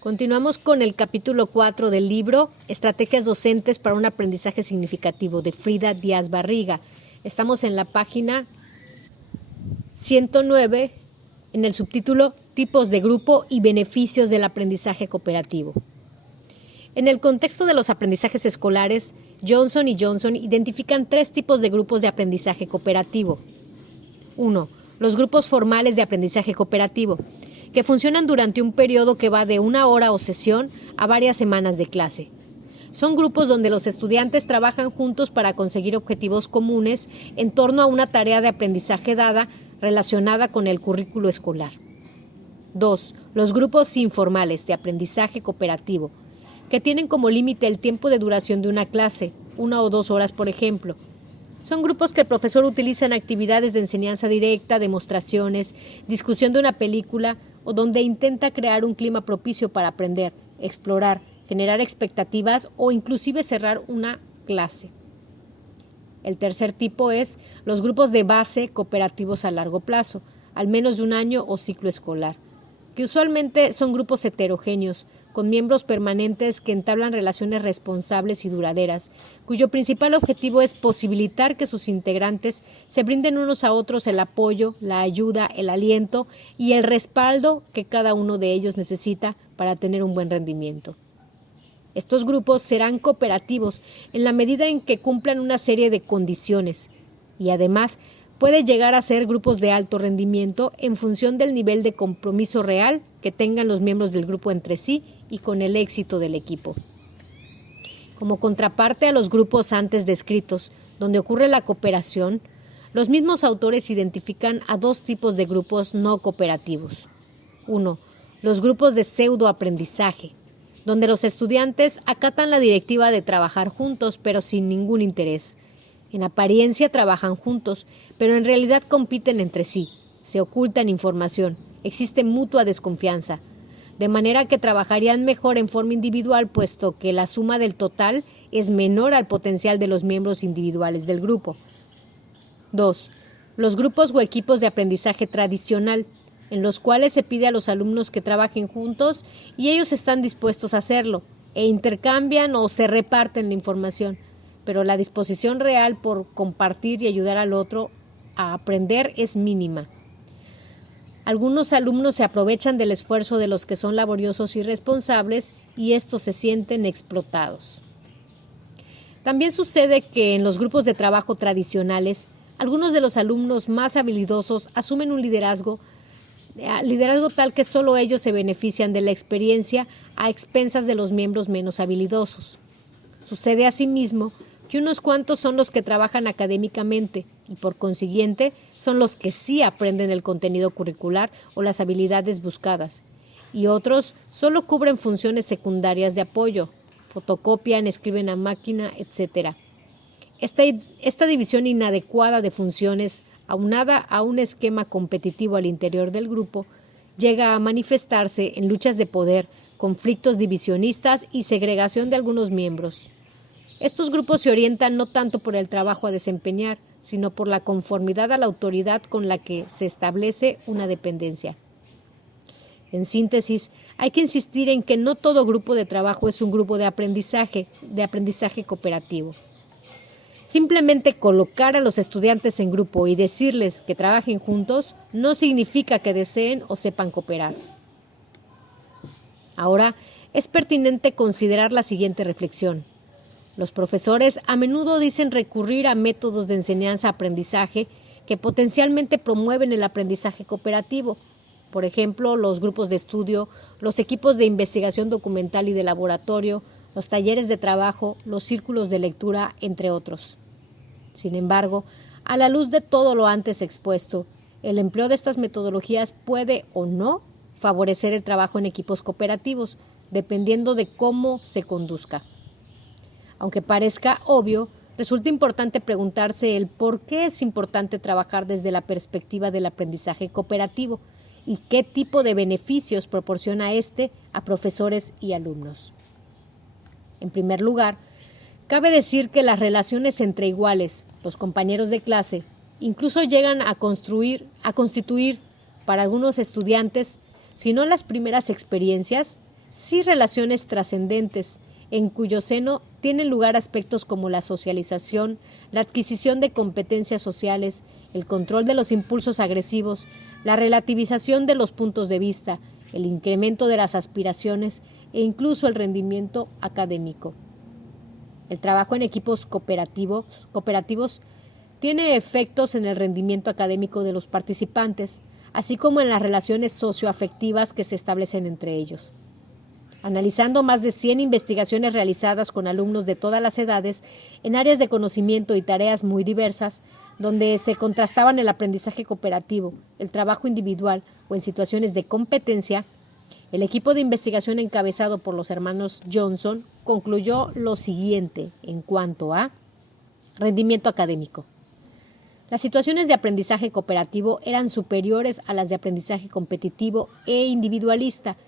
Continuamos con el capítulo 4 del libro Estrategias docentes para un aprendizaje significativo de Frida Díaz Barriga. Estamos en la página 109 en el subtítulo Tipos de grupo y beneficios del aprendizaje cooperativo. En el contexto de los aprendizajes escolares, Johnson y Johnson identifican 3 tipos de grupos de aprendizaje cooperativo. 1. Los grupos formales de aprendizaje cooperativo, que funcionan durante un periodo que va de 1 hora o sesión a varias semanas de clase. Son grupos donde los estudiantes trabajan juntos para conseguir objetivos comunes en torno a una tarea de aprendizaje dada relacionada con el currículo escolar. 2. Los grupos informales de aprendizaje cooperativo, que tienen como límite el tiempo de duración de una clase, 1 o 2 horas por ejemplo. Son grupos que el profesor utiliza en actividades de enseñanza directa, demostraciones, discusión de una película o donde intenta crear un clima propicio para aprender, explorar, generar expectativas o inclusive cerrar una clase. El tercer tipo es los grupos de base cooperativos a largo plazo, al menos de 1 año o ciclo escolar, que usualmente son grupos heterogéneos, con miembros permanentes que entablan relaciones responsables y duraderas, cuyo principal objetivo es posibilitar que sus integrantes se brinden unos a otros el apoyo, la ayuda, el aliento y el respaldo que cada uno de ellos necesita para tener un buen rendimiento. Estos grupos serán cooperativos en la medida en que cumplan una serie de condiciones y además puede llegar a ser grupos de alto rendimiento en función del nivel de compromiso real que tengan los miembros del grupo entre sí y con el éxito del equipo. Como contraparte a los grupos antes descritos, donde ocurre la cooperación, los mismos autores identifican a 2 tipos de grupos no cooperativos. 1. Los grupos de pseudoaprendizaje, donde los estudiantes acatan la directiva de trabajar juntos, pero sin ningún interés. En apariencia trabajan juntos, pero en realidad compiten entre sí, se ocultan información, existe mutua desconfianza, de manera que trabajarían mejor en forma individual, puesto que la suma del total es menor al potencial de los miembros individuales del grupo. 2. Los grupos o equipos de aprendizaje tradicional, en los cuales se pide a los alumnos que trabajen juntos y ellos están dispuestos a hacerlo, e intercambian o se reparten la información, pero la disposición real por compartir y ayudar al otro a aprender es mínima. Algunos alumnos se aprovechan del esfuerzo de los que son laboriosos y responsables y estos se sienten explotados. También sucede que en los grupos de trabajo tradicionales, algunos de los alumnos más habilidosos asumen un liderazgo tal que solo ellos se benefician de la experiencia a expensas de los miembros menos habilidosos. Sucede asimismo que unos cuantos son los que trabajan académicamente y por consiguiente son los que sí aprenden el contenido curricular o las habilidades buscadas, y otros solo cubren funciones secundarias de apoyo, fotocopian, escriben a máquina, etc. Esta división inadecuada de funciones, aunada a un esquema competitivo al interior del grupo, llega a manifestarse en luchas de poder, conflictos divisionistas y segregación de algunos miembros. Estos grupos se orientan no tanto por el trabajo a desempeñar, sino por la conformidad a la autoridad con la que se establece una dependencia. En síntesis, hay que insistir en que no todo grupo de trabajo es un grupo de aprendizaje cooperativo. Simplemente colocar a los estudiantes en grupo y decirles que trabajen juntos no significa que deseen o sepan cooperar. Ahora, es pertinente considerar la siguiente reflexión. Los profesores a menudo dicen recurrir a métodos de enseñanza-aprendizaje que potencialmente promueven el aprendizaje cooperativo. Por ejemplo, los grupos de estudio, los equipos de investigación documental y de laboratorio, los talleres de trabajo, los círculos de lectura, entre otros. Sin embargo, a la luz de todo lo antes expuesto, el empleo de estas metodologías puede o no favorecer el trabajo en equipos cooperativos, dependiendo de cómo se conduzca. Aunque parezca obvio, resulta importante preguntarse el por qué es importante trabajar desde la perspectiva del aprendizaje cooperativo y qué tipo de beneficios proporciona este a profesores y alumnos. En primer lugar, cabe decir que las relaciones entre iguales, los compañeros de clase, incluso llegan a constituir para algunos estudiantes, si no las primeras experiencias, sí relaciones trascendentes, en cuyo seno tienen lugar aspectos como la socialización, la adquisición de competencias sociales, el control de los impulsos agresivos, la relativización de los puntos de vista, el incremento de las aspiraciones e incluso el rendimiento académico. El trabajo en equipos cooperativos tiene efectos en el rendimiento académico de los participantes, así como en las relaciones socioafectivas que se establecen entre ellos. Analizando más de 100 investigaciones realizadas con alumnos de todas las edades en áreas de conocimiento y tareas muy diversas, donde se contrastaban el aprendizaje cooperativo, el trabajo individual o en situaciones de competencia, el equipo de investigación encabezado por los hermanos Johnson concluyó lo siguiente en cuanto a rendimiento académico. Las situaciones de aprendizaje cooperativo eran superiores a las de aprendizaje competitivo e individualista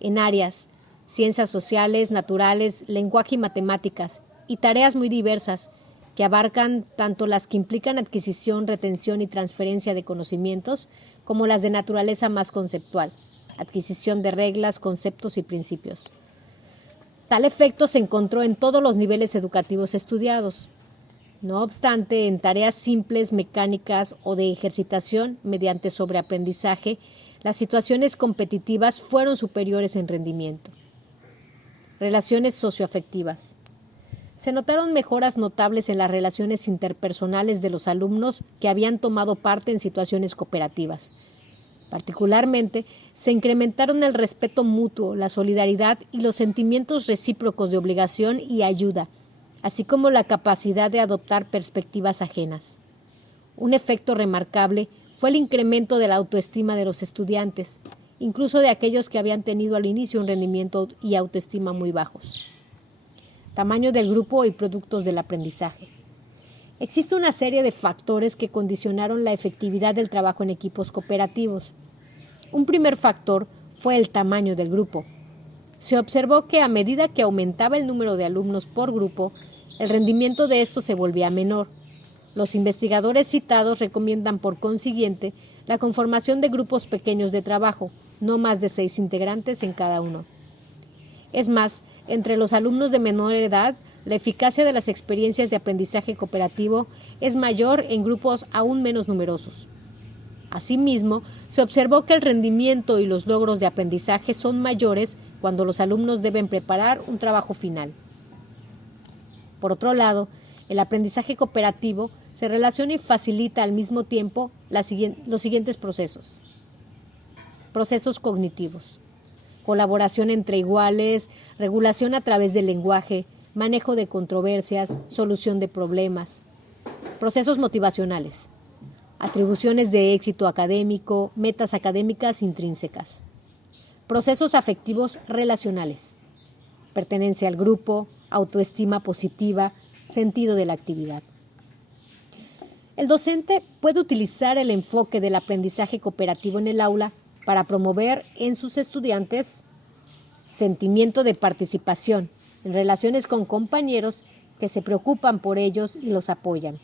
en áreas ciencias sociales, naturales, lenguaje y matemáticas, y tareas muy diversas que abarcan tanto las que implican adquisición, retención y transferencia de conocimientos, como las de naturaleza más conceptual, adquisición de reglas, conceptos y principios. Tal efecto se encontró en todos los niveles educativos estudiados. No obstante, en tareas simples, mecánicas o de ejercitación mediante sobreaprendizaje, las situaciones competitivas fueron superiores en rendimiento. Relaciones socioafectivas. Se notaron mejoras notables en las relaciones interpersonales de los alumnos que habían tomado parte en situaciones cooperativas. Particularmente, se incrementaron el respeto mutuo, la solidaridad y los sentimientos recíprocos de obligación y ayuda, así como la capacidad de adoptar perspectivas ajenas. Un efecto remarcable fue el incremento de la autoestima de los estudiantes, incluso de aquellos que habían tenido al inicio un rendimiento y autoestima muy bajos. Tamaño del grupo y productos del aprendizaje. Existe una serie de factores que condicionaron la efectividad del trabajo en equipos cooperativos. Un primer factor fue el tamaño del grupo. Se observó que a medida que aumentaba el número de alumnos por grupo, el rendimiento de estos se volvía menor. Los investigadores citados recomiendan, por consiguiente, la conformación de grupos pequeños de trabajo, no más de 6 integrantes en cada uno. Es más, entre los alumnos de menor edad, la eficacia de las experiencias de aprendizaje cooperativo es mayor en grupos aún menos numerosos. Asimismo, se observó que el rendimiento y los logros de aprendizaje son mayores cuando los alumnos deben preparar un trabajo final. Por otro lado, el aprendizaje cooperativo se relaciona y facilita al mismo tiempo los siguientes procesos. Procesos cognitivos: colaboración entre iguales, regulación a través del lenguaje, manejo de controversias, solución de problemas. Procesos motivacionales: atribuciones de éxito académico, metas académicas intrínsecas. Procesos afectivos relacionales: pertenencia al grupo, autoestima positiva, sentido de la actividad. El docente puede utilizar el enfoque del aprendizaje cooperativo en el aula para promover en sus estudiantes sentimiento de participación en relaciones con compañeros que se preocupan por ellos y los apoyan,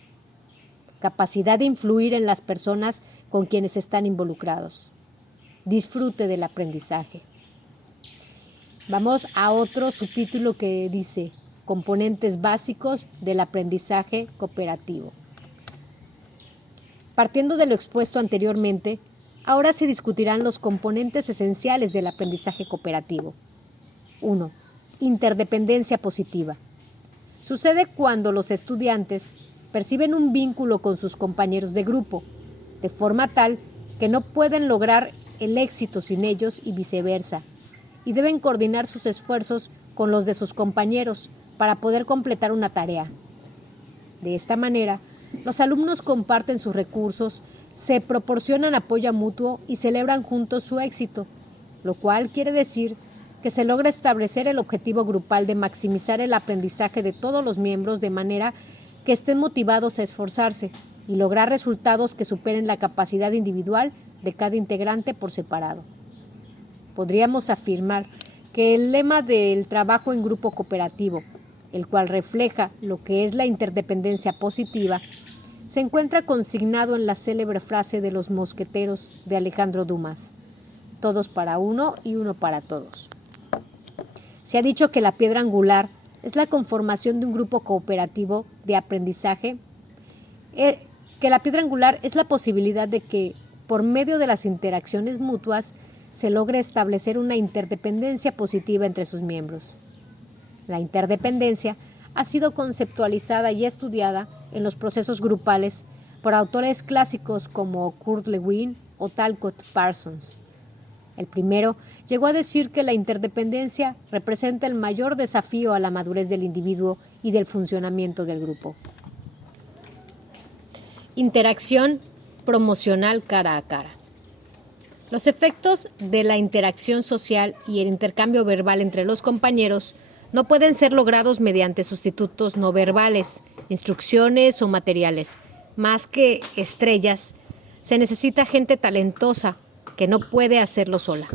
capacidad de influir en las personas con quienes están involucrados, disfrute del aprendizaje. Vamos a otro subtítulo que dice: componentes básicos del aprendizaje cooperativo. Partiendo de lo expuesto anteriormente, ahora se discutirán los componentes esenciales del aprendizaje cooperativo. 1. Interdependencia positiva. Sucede cuando los estudiantes perciben un vínculo con sus compañeros de grupo, de forma tal que no pueden lograr el éxito sin ellos y viceversa, y deben coordinar sus esfuerzos con los de sus compañeros para poder completar una tarea. De esta manera, los alumnos comparten sus recursos, se proporcionan apoyo mutuo y celebran juntos su éxito, lo cual quiere decir que se logra establecer el objetivo grupal de maximizar el aprendizaje de todos los miembros de manera que estén motivados a esforzarse y lograr resultados que superen la capacidad individual de cada integrante por separado. Podríamos afirmar que el lema del trabajo en grupo cooperativo, el cual refleja lo que es la interdependencia positiva, se encuentra consignado en la célebre frase de los mosqueteros de Alejandro Dumas: todos para uno y uno para todos. Se ha dicho que la piedra angular es la conformación de un grupo cooperativo de aprendizaje, que la piedra angular es la posibilidad de que, por medio de las interacciones mutuas, se logre establecer una interdependencia positiva entre sus miembros. La interdependencia ha sido conceptualizada y estudiada en los procesos grupales por autores clásicos como Kurt Lewin o Talcott Parsons. El primero llegó a decir que la interdependencia representa el mayor desafío a la madurez del individuo y del funcionamiento del grupo. Interacción promocional cara a cara. Los efectos de la interacción social y el intercambio verbal entre los compañeros no pueden ser logrados mediante sustitutos no verbales, instrucciones o materiales. Más que estrellas, se necesita gente talentosa que no puede hacerlo sola.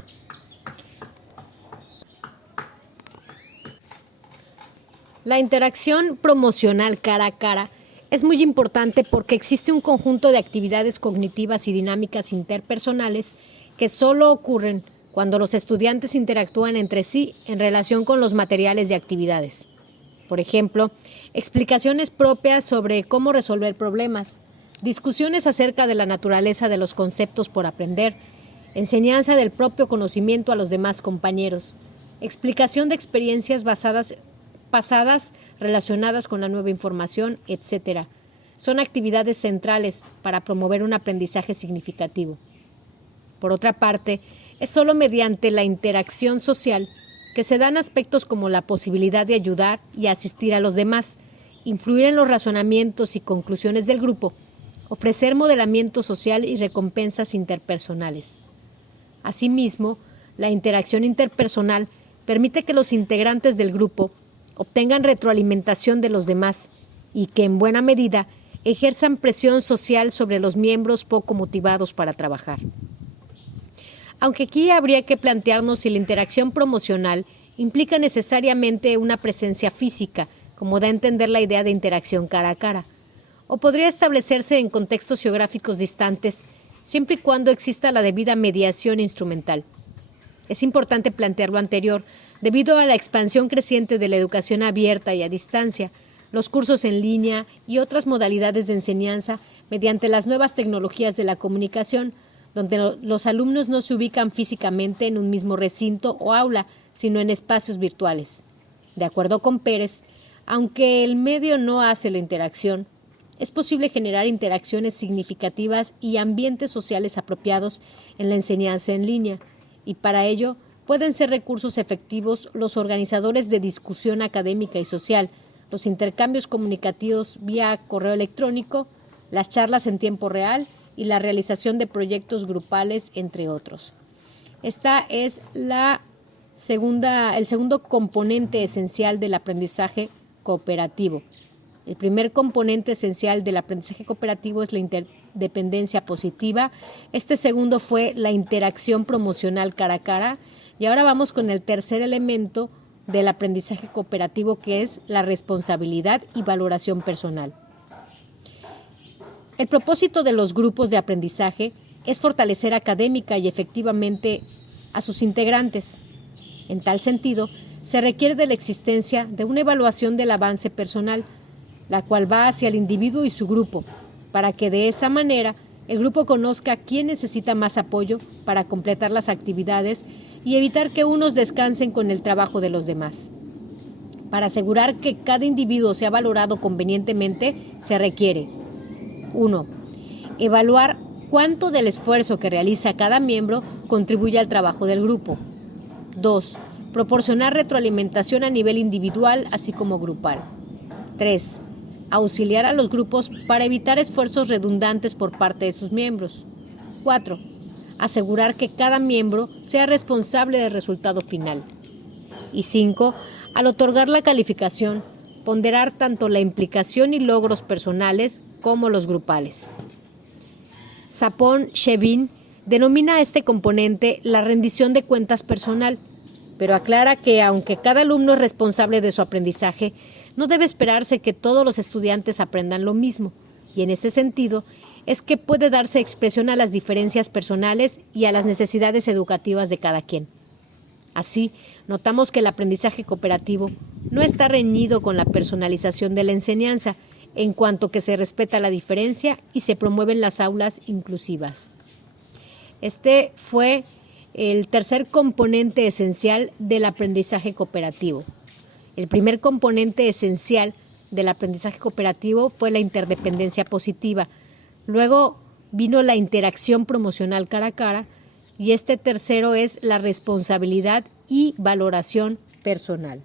La interacción promocional cara a cara es muy importante porque existe un conjunto de actividades cognitivas y dinámicas interpersonales que solo ocurren cuando los estudiantes interactúan entre sí en relación con los materiales de actividades. Por ejemplo, explicaciones propias sobre cómo resolver problemas, discusiones acerca de la naturaleza de los conceptos por aprender, enseñanza del propio conocimiento a los demás compañeros, explicación de experiencias pasadas relacionadas con la nueva información, etc. Son actividades centrales para promover un aprendizaje significativo. Por otra parte, es solo mediante la interacción social que se dan aspectos como la posibilidad de ayudar y asistir a los demás, influir en los razonamientos y conclusiones del grupo, ofrecer modelamiento social y recompensas interpersonales. Asimismo, la interacción interpersonal permite que los integrantes del grupo obtengan retroalimentación de los demás y que, en buena medida, ejerzan presión social sobre los miembros poco motivados para trabajar. Aunque aquí habría que plantearnos si la interacción promocional implica necesariamente una presencia física, como da a entender la idea de interacción cara a cara, o podría establecerse en contextos geográficos distantes, siempre y cuando exista la debida mediación instrumental. Es importante plantear lo anterior, debido a la expansión creciente de la educación abierta y a distancia, los cursos en línea y otras modalidades de enseñanza mediante las nuevas tecnologías de la comunicación, donde los alumnos no se ubican físicamente en un mismo recinto o aula, sino en espacios virtuales. De acuerdo con Pérez, aunque el medio no hace la interacción, es posible generar interacciones significativas y ambientes sociales apropiados en la enseñanza en línea, y para ello pueden ser recursos efectivos los organizadores de discusión académica y social, los intercambios comunicativos vía correo electrónico, las charlas en tiempo real y la realización de proyectos grupales, entre otros. Esta es el segundo componente esencial del aprendizaje cooperativo. El primer componente esencial del aprendizaje cooperativo es la interdependencia positiva. Este segundo fue la interacción promocional cara a cara. Y ahora vamos con el tercer elemento del aprendizaje cooperativo, que es la responsabilidad y valoración personal. El propósito de los grupos de aprendizaje es fortalecer académica y efectivamente a sus integrantes. En tal sentido, se requiere de la existencia de una evaluación del avance personal, la cual va hacia el individuo y su grupo, para que de esa manera el grupo conozca quién necesita más apoyo para completar las actividades y evitar que unos descansen con el trabajo de los demás. Para asegurar que cada individuo sea valorado convenientemente, se requiere 1. Evaluar cuánto del esfuerzo que realiza cada miembro contribuye al trabajo del grupo. 2. Proporcionar retroalimentación a nivel individual, así como grupal. 3. Auxiliar a los grupos para evitar esfuerzos redundantes por parte de sus miembros. 4. Asegurar que cada miembro sea responsable del resultado final. Y 5. Al otorgar la calificación, ponderar tanto la implicación y logros personales como los grupales. Sapon-Shevin denomina a este componente la rendición de cuentas personal, pero aclara que aunque cada alumno es responsable de su aprendizaje, no debe esperarse que todos los estudiantes aprendan lo mismo, y en este sentido es que puede darse expresión a las diferencias personales y a las necesidades educativas de cada quien. Así, notamos que el aprendizaje cooperativo no está reñido con la personalización de la enseñanza, en cuanto que se respeta la diferencia y se promueven las aulas inclusivas. Este fue el tercer componente esencial del aprendizaje cooperativo. El primer componente esencial del aprendizaje cooperativo fue la interdependencia positiva. Luego vino la interacción promocional cara a cara y este tercero es la responsabilidad y valoración personal.